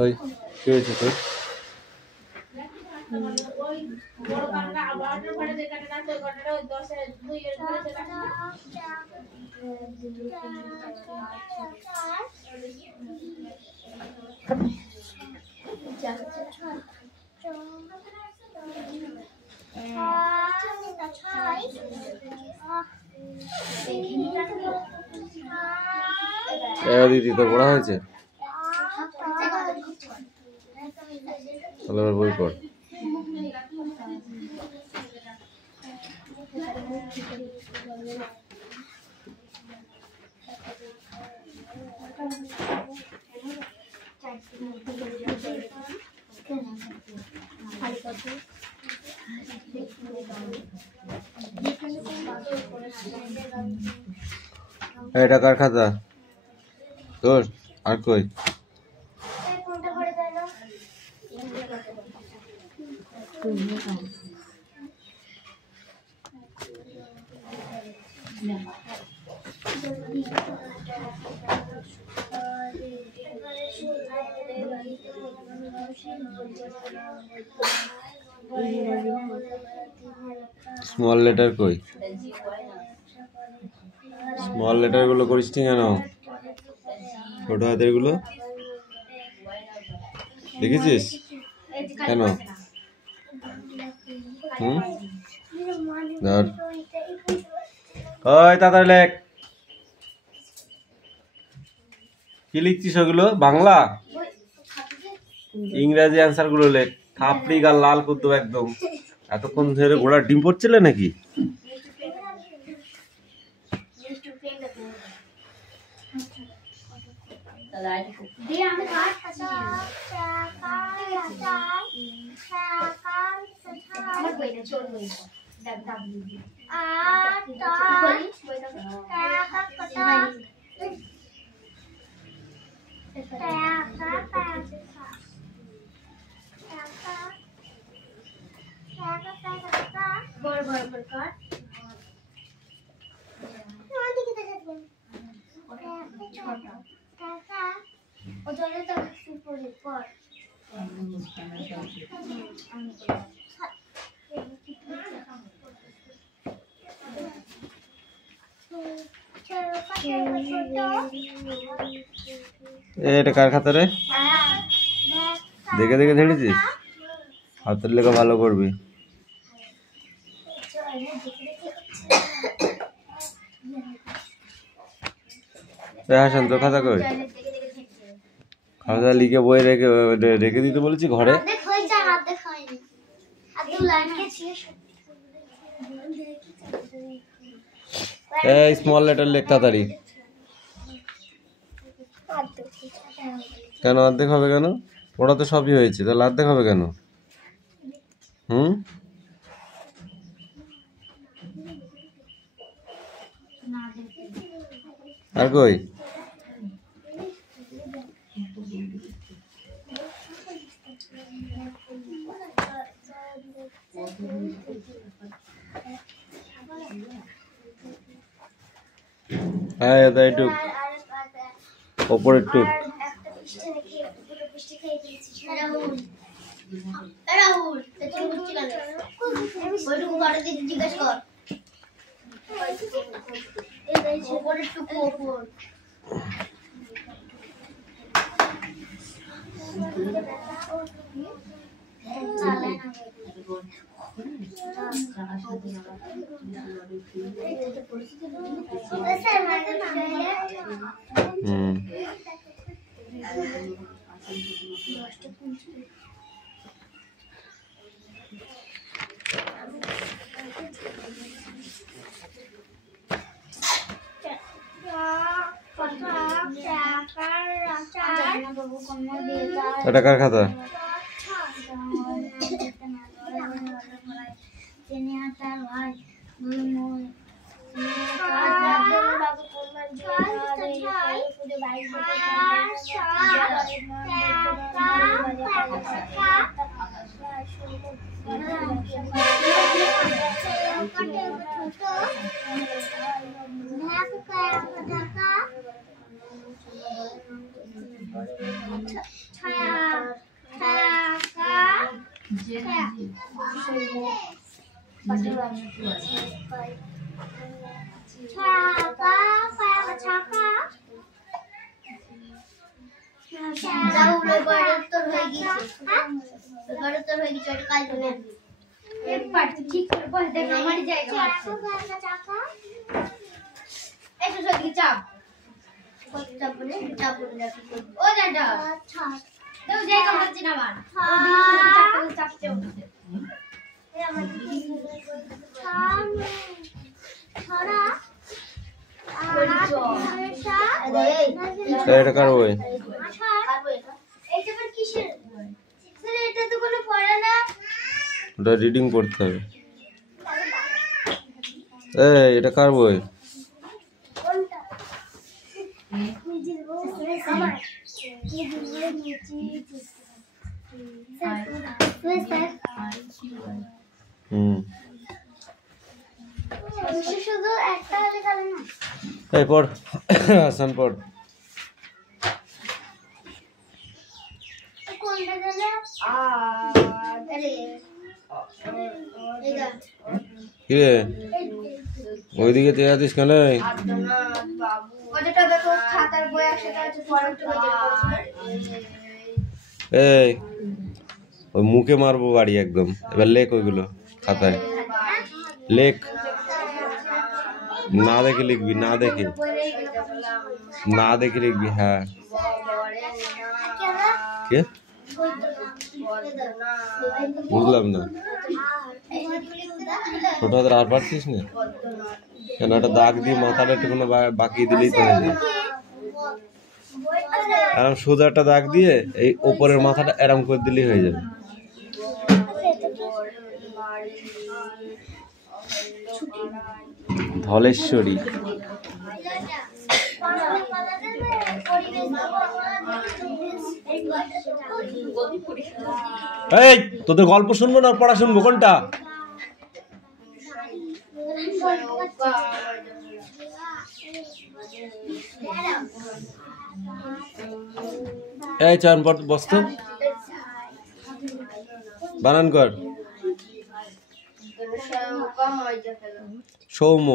ওই কি হয়েছে তোর? দিদি তোর পড়া হয়েছে? তাহলে আবার বই পড়। এটা কার খাতা? তোর? আর কই? স্মল লেটার কই? স্মল লেটার গুলো করিস নি কেন? ছোট হাতের গুলো দেখেছিস কেন? ধর, ওই তাড়াতাড়ি লেখ। কি লিখছিস ওগুলো? বাংলা? ইংরেজি অ্যান্সার গুলো লেখ। থাপড়ি গাল লাল করতো একদম। এতক্ষণ ধরে ঘোড়ার ডিম পড়ছিলে নাকি? এটা কার খাতা রে? দেখে দেখে ঝেড়েছিস? হাতের লেখা ভালো করবি। হাসান তোর খাতা কই? খাতা লিখে বই রেখে রেখে দিতে বলেছি ঘরে। এই স্মল লেটার লেখ তাড়াতাড়ি। কেন অর্ধেক হবে কেন? ওরা তো সবই হয়েছে, তাহলে অর্ধেক হবে কেন? আর কই? হ্যাঁ এইটুক ওপরে টুক। এটা কার খাতা? এটা কার বই? ওটা রিডিং পড়তে হবে। এটা কার বই? এই পড় হাসান পড়। কিরে ওইদিকে তেয়াদিস কেন? এই ওই মুখে মারবো বাড়ি একদম। এবার লেখ ওইগুলো খাতায় লেখ। না দেখে লিখবি, না দেখে লিখবি। হ্যাঁ কে বুঝলাম না। ছোট হাতের আর পারছিস না কেন? একটা দাগ দিয়ে মাথাটা একটু বাকিয়ে দিলেই তো হয়ে যায়। এরম সোজা একটা দাগ দিয়ে এই ওপরের মাথাটা এরম করে দিলেই হয়ে যাবে। ধলেশ্বরী। এই তোদের গল্প শুনবো না পড়া শুনবো কোনটা? এই চান বস্তু বানান কর। সৌম্য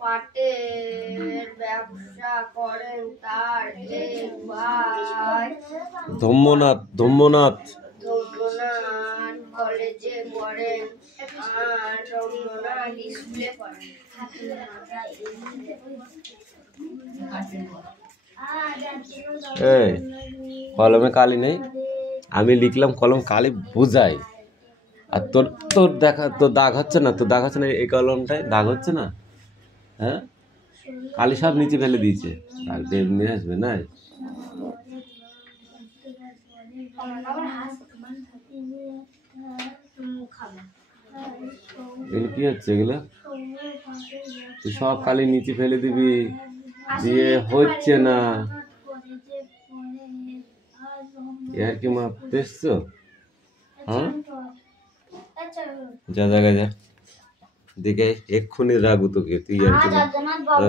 পাটের ব্যবসা করেন, তার এক ভাই ধম্মনাথ কলেজে পড়েন আর রমনাথ স্কুলে পড়েন। এই কলমে কালি নেই, আমি লিখলাম কলম কালি বুঝাই। আর তোর দেখা তোর দাগ হচ্ছে না, এই কলমটায় দাগ হচ্ছে না। হ্যাঁ কালি সব নিচে ফেলে দিয়েছে, দাগটা এমনি আসবে না। এগুলো কি হচ্ছে? এগুলো তুই সব কালি নিচে ফেলে দিবি, দিয়ে হচ্ছে না। আর কি মাপতে এসছো? হ্যাঁ যা জায়গায় যা, দেখে এক্ষুনি রাখবো তোকে। তুই আর কি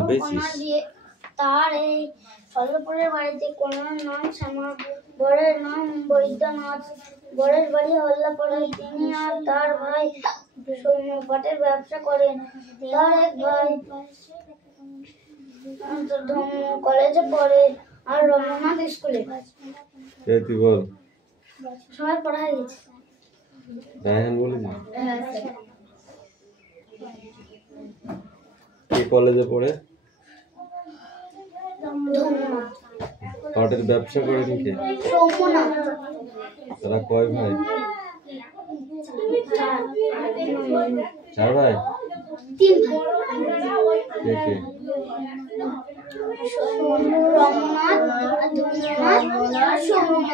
পেয়েছিস? তার এই ফলপুরের বাড়িতে কন্যার নাম শ্যামা, বরের নাম বৈদ্যনাথ, বরের বাড়ি হল্লাপাড়ায়। তিনি আর তার ভাই সৌম্য পাটের ব্যবসা করেন। তার এক ভাই ধম্ম কলেজে পড়ে আর রমনাথ স্কুলে। তুই বল। সবাই পড়া হয়ে গেছে। কে কলেজে পড়ে? পাটের ব্যবসা করেন কে? তারা কয় ভাই? 4 ভাই। 3 ভাই। কে কে? রমনাথ, ধন্যনাথ আর সৌম্য।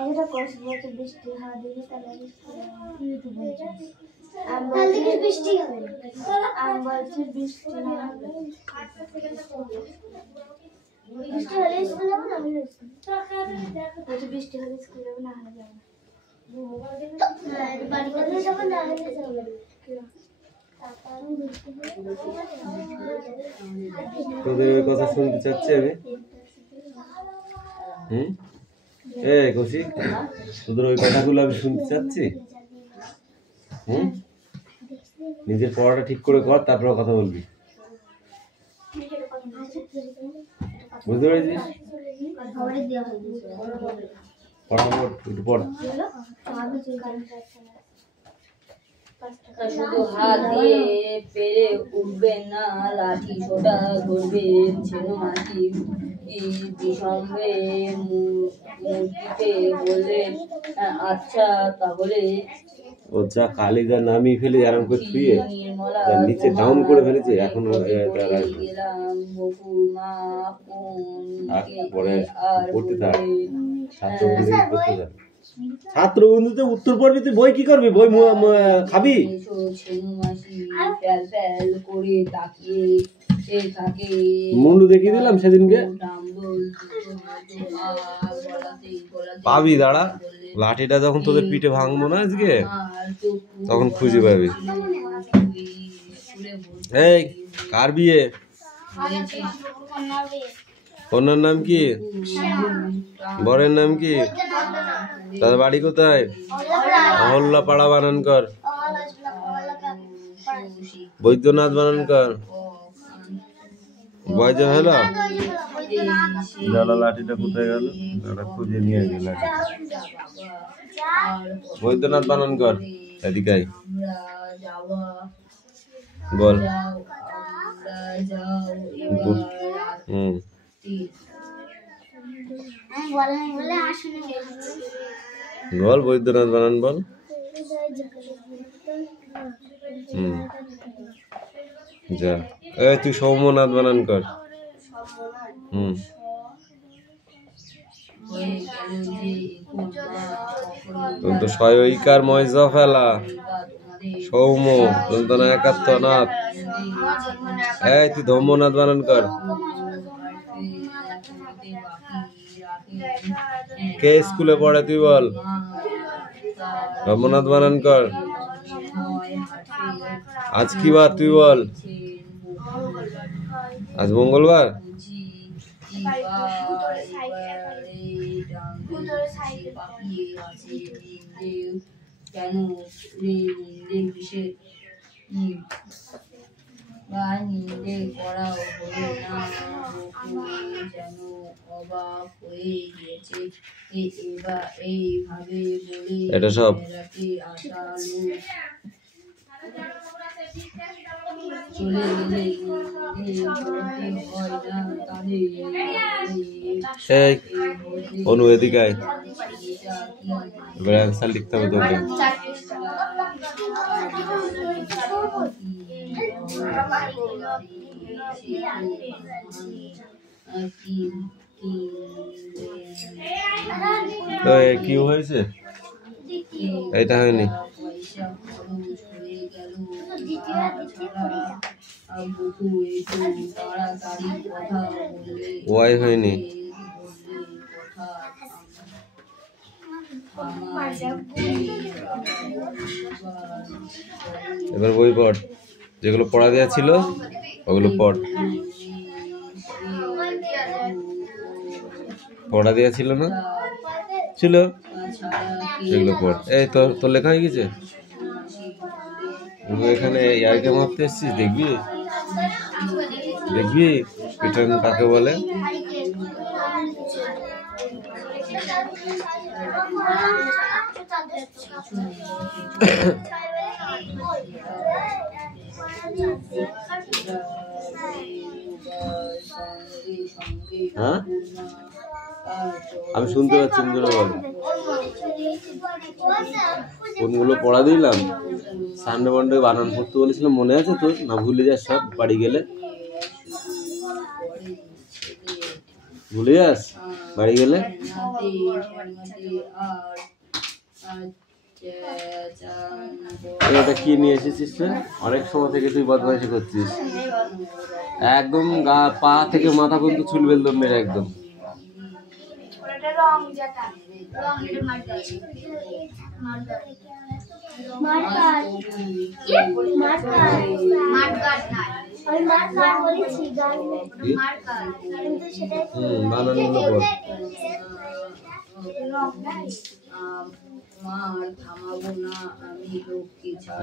অনেকটা কষ্ট হচ্ছে, বৃষ্টি হওয়া দেখি তাহলে বৃষ্টি হবে না। আমি বলছি বৃষ্টি না হবে, বৃষ্টি হলে স্কুল যাবো না, হলে বলছি বৃষ্টি হলে স্কুল যাবো না, হলে যাবো না, বাড়ি করলে যাবো না, হলে যাবো না। তোদের ওই কথা শুনতে চাচ্ছি আমি। কৌশিক, তোদের ওই কথাগুলো আমি শুনতে চাচ্ছি। নিজের পড়াটা ঠিক করে কর, তারপর কথা বলবি, বুঝতে পেরেছিস? একটু পড়। শুধু হাত দিয়ে পেরে উঠবেন না, লাঠি ছোটা ধরবেন ছেন মাটি বিষঙ্গে মূর্তিতে বললেন আচ্ছা তাহলে। ও যা কালিদা নামিয়ে ফেলে আরাম করে থুয়ে নিচে ডাউন করে ফেলেছে, এখন গেলাম বকুর মা পরে পড়তে থাক, ছাত্র বন্ধুতে উত্তর পড়বি, তুই বই কি করবি? বই খাবি? মুন্ডু দেখিয়ে দিলাম সেদিনকে, পাবি, দাঁড়া, লাঠিটা যখন তোদের পিঠে ভাঙবো না আজকে, তখন খুঁজে পাবি। এই কার বিয়ে? কন্যার নাম কি? বরের নাম কি? তাদের বাড়ি কোথায়? অহল্লা পাড়া বানান কর, বৈদ্যনাথ বানান কর, বয়স হলো। লাঠিটা কোথায় গেল? খুঁজে নিয়ে গেল। বৈদ্যনাথ বানান কর, এদিকে বল। বল বৈদ্যনাথ বানান বল। যা, তুই সৌম্যনাথ বানান কর। তো সয়ইকার ময়জা ফেলা, সৌম্য দন্তনা একাত্তনাথ। তুই ধম্মনাথ বানান কর। কে স্কুলে পড়ে তুই বল। ধম্মনাথ বানান কর। আজ কি বার তুই বল। আজ মঙ্গলবার। কেন নিন্দে করাও হলো না, যেন অবাক হয়ে গিয়েছে। এইভাবে বলে এটা সব আসা লোক চলে গেলে হয় না তাদের। অনু এদিকে আয়, এবার অ্যান্সার লিখতে হবে তোকে। কি হয়েছে? এটা হয়নি, ওয়াই হয়নি। এবার বই পড়, যেগুলো পড়া দেওয়া ছিল ওগুলো পড়। পড়া দেওয়া ছিল না, ছিল, সেগুলো পড়। এই তোর লেখা হয়ে গেছে। এখানে ইয়ারকে মারতে এসছিস, দেখবি দেখবি পিটন কাকে বলে। হ্যাঁ আমি শুনতে পাচ্ছি না, জোরে বলো। কোনগুলো পড়া দিলাম? সানডে মানডে বানান পড়তে বলেছিলাম, মনে আছে তোর? না ভুলে যাস সব বাড়ি গেলে? ভুলে যাস বাড়ি গেলে? এটা কি নিয়ে এসেছিস রে? অনেক সময় থেকে তুই বদমাইশি করছিস, একদম গা পা থেকে মাথা পর্যন্ত চুল বেলদম মেরে একদম।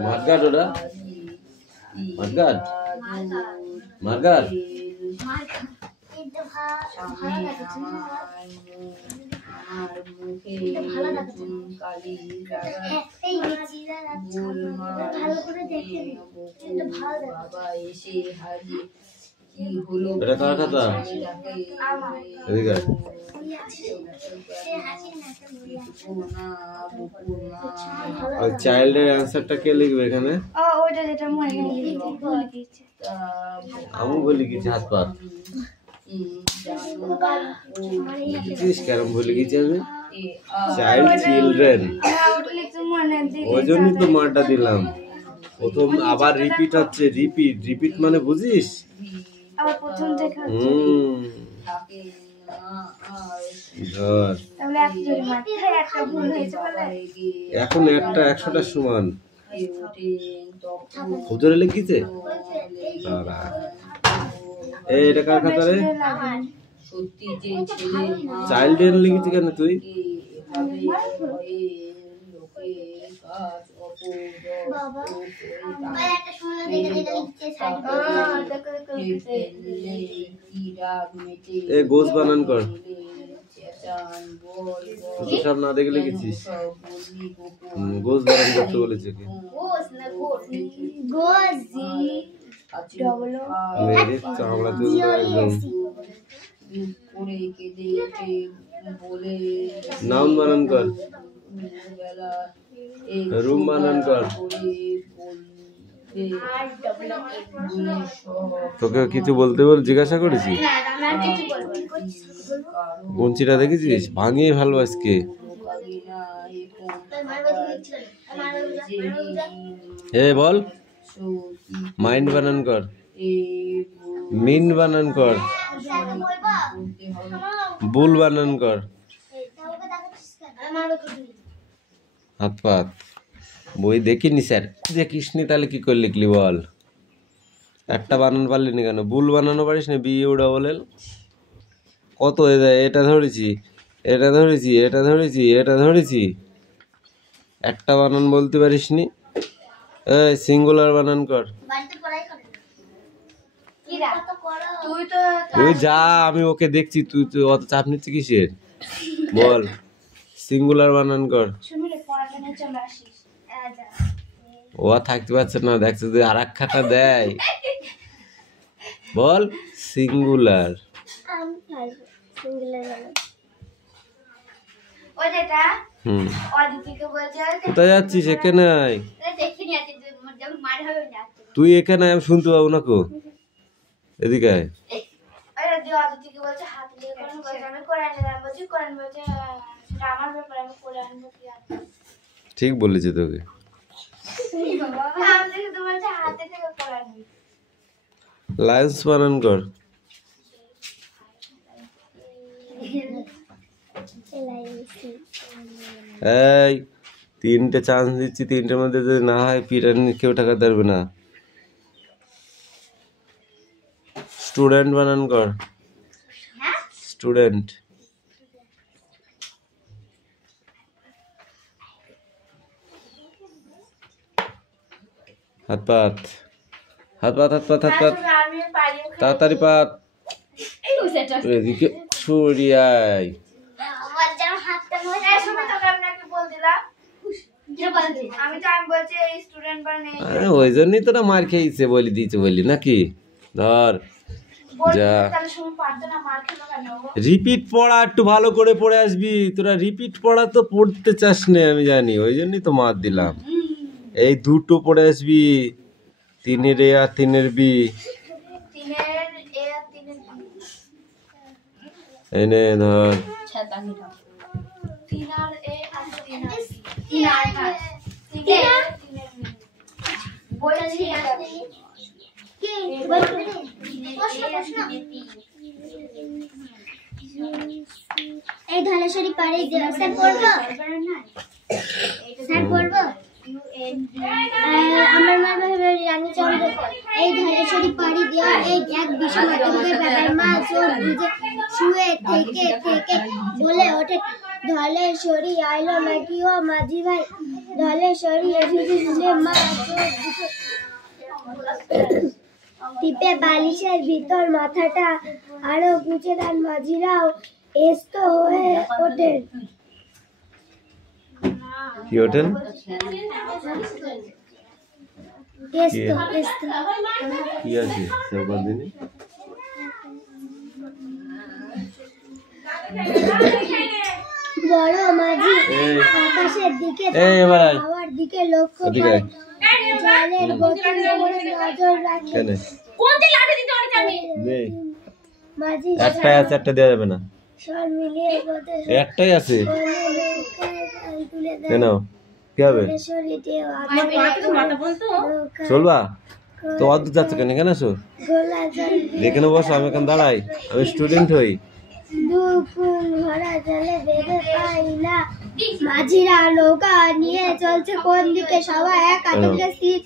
মাঠঘাট, ওটা মাঠঘাট, মাঠঘাট। এটা কার খাতা? এদিকে চাইল্ডের অ্যান্সারটা কে লিখবে এখানে? আমি বলি কিছু হাত পা লিখেছিস, কেরম বলে গেছি আমি? চাইল্ড চিলড্রেন, ওই জন্যই তো মারটা দিলাম। প্রথম আবার রিপিট হচ্ছে, রিপিট রিপিট মানে বুঝিস? ধর এখন একটা 100টার সমান হুজুরে লিখিছে। এটা কার খাতা রে? চাইল্ড লিখেছি কেন তুই? এ গোস বানান কর, তুই সব না দেখে লিখেছিস। গোস বানান করতে বলেছে কি? চামড়া তুই একদম। নাউন বানান কর, রুম বানান কর। তোকে কিছু বলতে বল জিজ্ঞাসা করেছি? বঞ্চিটা দেখেছিস? ভাঙিয়ে ভালো আজকে। হে বল, মাইন্ড বানান কর, মিন বানান কর, বুল বানান কর। হাত পাত বই দেখিনি স্যার, দেখিসনি তাহলে কি করে লিখলি বল? একটা বানান পারলি না কেন? বুল বানানো পারিস না? BU কত? এটা ধরেছি, এটা ধরেছি, এটা ধরেছি, এটা ধরেছি, একটা বানান বলতে পারিস নি? এই সিঙ্গুলার বানান কর। তুই যা, আমি ওকে দেখছি, তুই তুই অত চাপ নিচ্ছি কিসের? বল সিঙ্গুলার বানান কর। ও আর থাকতে পারছে না, দেখছে তুই আর এক খাতা দেয়। বল সিঙ্গুলার। কোথায় যাচ্ছিস? এখানে আয়, তুই এখানে আমি শুনতে পাবো না কো? এদিকে আয়। ঠিক বলেছি তোকে। লাইন্স বানান কর। এই 3টে চান্স দিচ্ছি, 3টের মধ্যে যদি না হয় পিটার কেউ টাকা দেবে না। স্টুডেন্ট বানান কর, স্টুডেন্ট। হাত পাত, হাত পাত, হাত পাত, হাত পাত, তাড়াতাড়ি পাত। এদিকে সরিয়ায়। ওই জন্যই তোরা মার খেয়েছে বলি দিয়েছে বলি নাকি? ধর যা রিপিট পড়া একটু ভালো করে পড়ে আসবি, তোরা রিপিট পড়া তো পড়তে চাস না আমি জানি, ওই জন্যই তো মার দিলাম। এই দুটো পড়ে আসবি, 3 এ আর 3 বি। এনে ধর এই ধলেশ্বরী পাড়ি স্যার পড়বো, স্যার পড়বো। আমার মা রানী চন্দ্র এই ধলেশ্বরী পাড়ি দেওয়া এই এক বিশাল মাধ্যমিকের ব্যাপার। মা চোখ বুঝে শুয়ে থেকে থেকে বলে ওঠে, ধলেশ্বরী আইলো নাকি ও মাঝি ভাই? ধলেশ্বরী এসেছে শুনে মা চোখ বুঝে টিপে বালিশের ভিতর মাথাটা আরো গুছে দেন। মাঝিরাও এস্ত হয়ে ওঠেন। কি ওঠেন? কি আছে দিনে? বড় মাঝি আকাশের দিকে হাওয়ার দিকে লক্ষ্য করে জলের গতির উপরে নজর রাখে। মাঝি একটাই আছে, একটা দেওয়া যাবে না, সব মিলিয়ে বলতে একটাই আছে। তুলে কেন কি হবে? চলবা তো অদ্ভুত যাচ্ছে কেন? কেন আসো, এখানে বসো, আমি এখানে দাঁড়াই, আমি স্টুডেন্ট হই। মাঝিরা নৌকা নিয়ে চলছে কোন দিকে? সবাই এক আতঙ্কে স্থির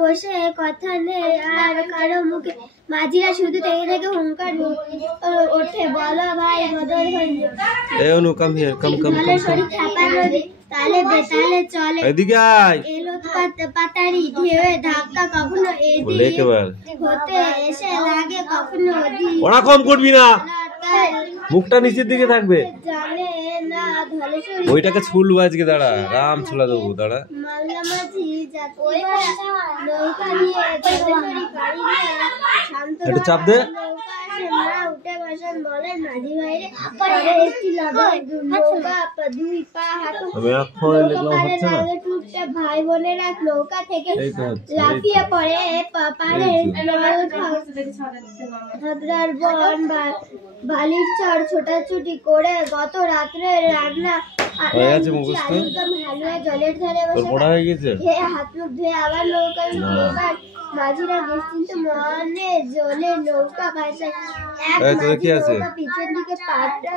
বসে, কথা নেই আর কারো মুখে। মাঝিরা শুধু থেকে থেকে হুঙ্কার ওঠে, বলো ভাই বদল হয়নি। ধলেশ্বরী খেপা নদী তালে বেতালে চলে, এদিকে আয়। এলো পাতারি ঢেউ ধাক্কা, কখনো এদিক হতে এসে লাগে, কখনো ওদিক। ওরা কম করবি না, মুখটা নিচের দিকে থাকবে। জানে না ধলেশ্বরী ওইটাকে ছুলবো আজকে, দাঁড়া, রাম ছুলা দেবো, দাঁড়া। মাল্লা মাঝি নৌকা নিয়ে ধলেশ্বরী পাড়ি দিয়ে শান্ত একটু চাপ দে। নৌকা আসে, মা উঠে বসেন, বলেন মাঝি ভাইরে পরে একটি লাগাই নৌকা দুই পা হাঁটু। আমি এখন লিখলাম, হচ্ছে না? ভাই বোনেরা নৌকা থেকে এই তো হচ্ছে, লাফিয়ে পড়ে পারে হাবড়ার বন বালির চর ছোটাছুটি করে। গত রাত্রে রান্না হয়ে গেছে মুখস্থ? হালুয়া জলের ধারে তোর বসে পড়া হয়ে গেছে? খেয়ে হাত মুখ ধুয়ে আবার নৌকা এবার মাঝিরা নিশ্চিন্ত মনে জলে নৌকা ভাসায়। এক এই তোদের কি মাঝি আছে? নৌকা পিছন দিকে পাটা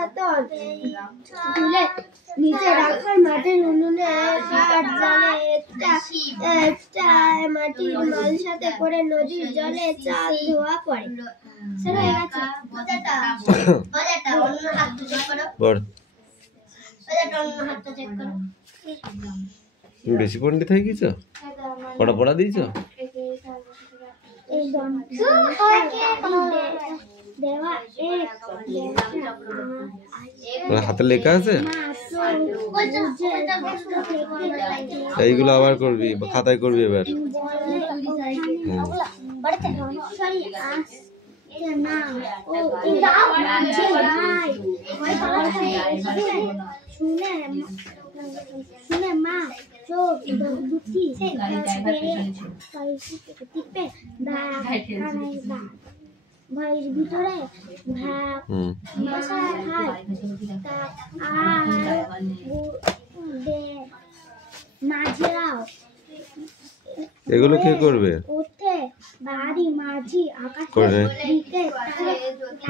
তুলে নিচে রাখার মাঠের উনুনে কাঠ জ্বালে একটা একটা মাটির মাল সাথে করে নদীর জলে চাল ধোয়া পড়ে। স্যার হয়ে গেছে। অন্য হাতটা চেক করো, বল। অন্য হাতটা চেক করো। তুমি বেশি পণ্ডিত হয়ে গেছো? কটা পড়া দিয়েছো? হাতে লেখা আছে, এইগুলো আবার করবি, খাতায় করবি এবার। শুনে মা চোখ দুটি ভাইয়ের ভিতরে মাঝিরাও এগুলো কে করবে? উঠে বাড়ি মাঝি আকাশ করে দিকে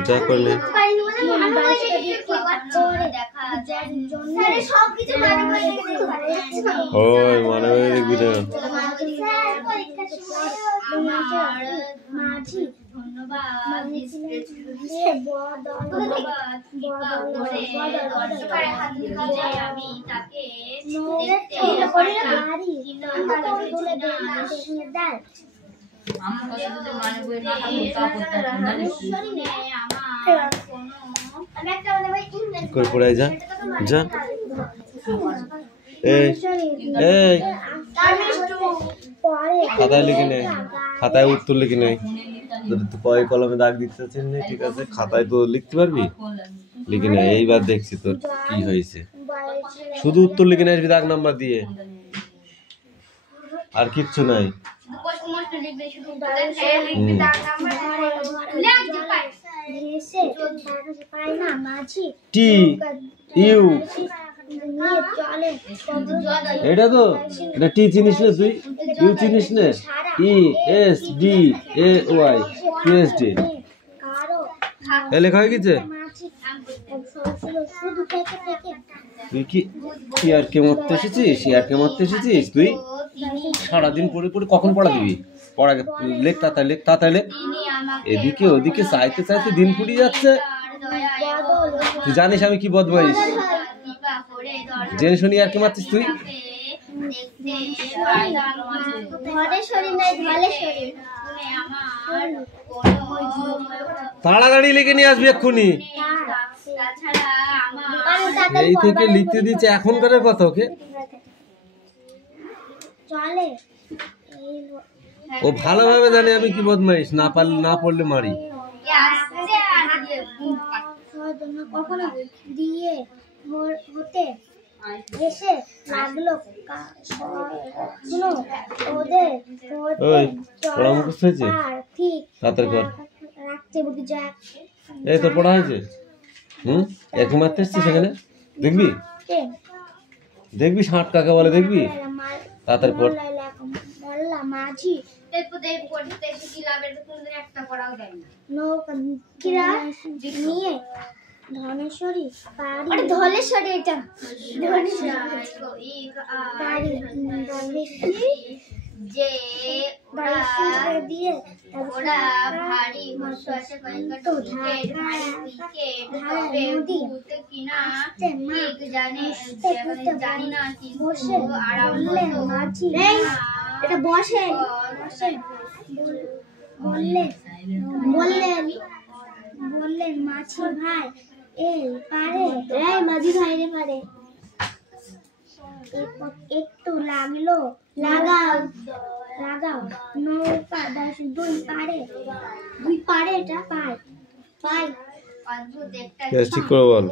যা করলে ওই মানে দেখবি না। মাঝি করে পড়াই যা যা। এই এই খাতায় লিখে নেই, খাতায় উত্তর লিখে নেই। তোর তো কয় কলমে দাগ দিতে চাচ্ছিস না, ঠিক আছে খাতায় তো লিখতে পারবি, লিখে নে। এইবার দেখছি তোর কি হয়েছে, শুধু উত্তর লিখে নিয়ে আসবি দাগ নাম্বার দিয়ে, আর কিচ্ছু নাই। টি ইউ, এটা তো এটা টি চিনিস না তুই, ইউ চিনিস না, E S D A Y PSD এ লেখা হয়ে গেছে। তুই কি আর কে মারতে এসেছিস, আর কে মারতে এসেছিস তুই? সারাদিন পড়ে পড়ে কখন পড়া দিবি? পড়া লেখ তাড়াতাড়ি, লেখ তাড়াতাড়ি লেখ। এদিকে ওদিকে চাইতে চাইতে দিন ফুরিয়ে যাচ্ছে। তুই জানিস আমি কি বদমাইশ, জেনে শুনি আর কি মারছিস তুই? তাড়াতাড়ি লিখে নিয়ে আসবি এক্ষুনি। এই থেকে লিখতে দিচ্ছে এখনকার কথা। ওকে, ও ভালোভাবে জানে আমি কি বদমাইশ, না পড়লে মারি। কখনো দিয়ে হতে এসে লাগলো ওদের ঠিক রাখতে যা। এই তো পড়া হয়েছে। এক মারতে এসছিস সেখানে, দেখবি দেখবি ষাট কাকা বলে, দেখবি তাড়াতাড়ি পড়। মাঝি নিয়ে ধনেশ্বরী ধলেশ্বরী, এটা যে দিয়ে ওরা ভারী জানি না বসে এটা বসে বললেন মাছি ভাই এই পারে, এই মাঝি ভাই রে পারে একটু লাগাও নৌকা দুই পারে এটা পাই ঠিক করে বল।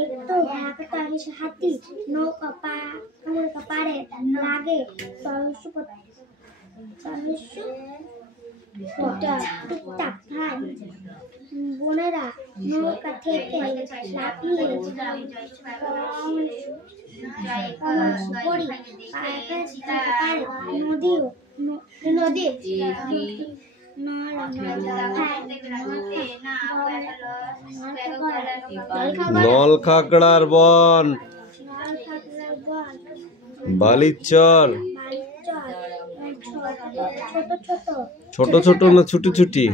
একটু হাতি নৌকা পারে লাগে টুকটাক ভাই বোনেরা নৌকা থেকে লাফিয়ে নদী নল খাগড়ার বন, বালিচর, ছোট ছোট না ছুটি ছুটি,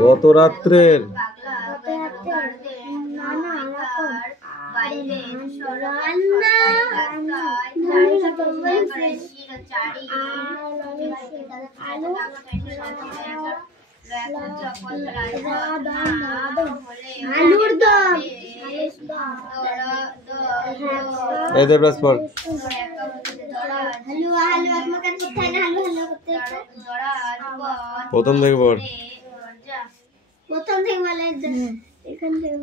গত রাত্রের আলুর দম প্রথম থেকে পড়, প্রথম থেকে বলে এখান থেকে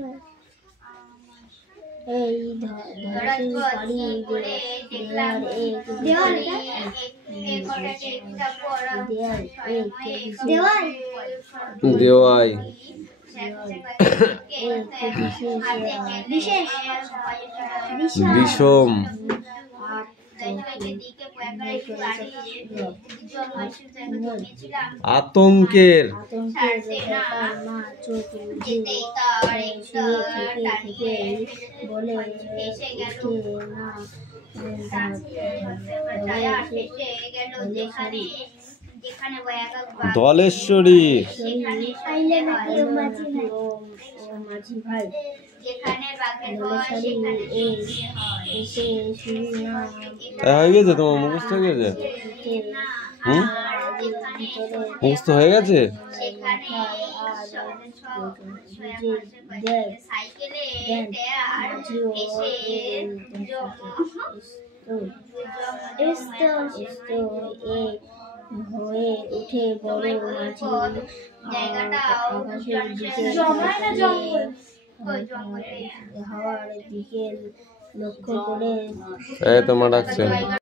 এই দেওয়াই বিষম, আতঙ্কের, ধলেশ্বরী, হয়ে গেছে তোমার মুখস্থ হয়ে গেছে? মুখস্থ হয়ে গেছে? দেন মাঝিও হয়ে উঠে বড় মাঝি আকাশের দিকে হাওয়ার দিকে লক্ষ্য করে এই তোমার ডাকছে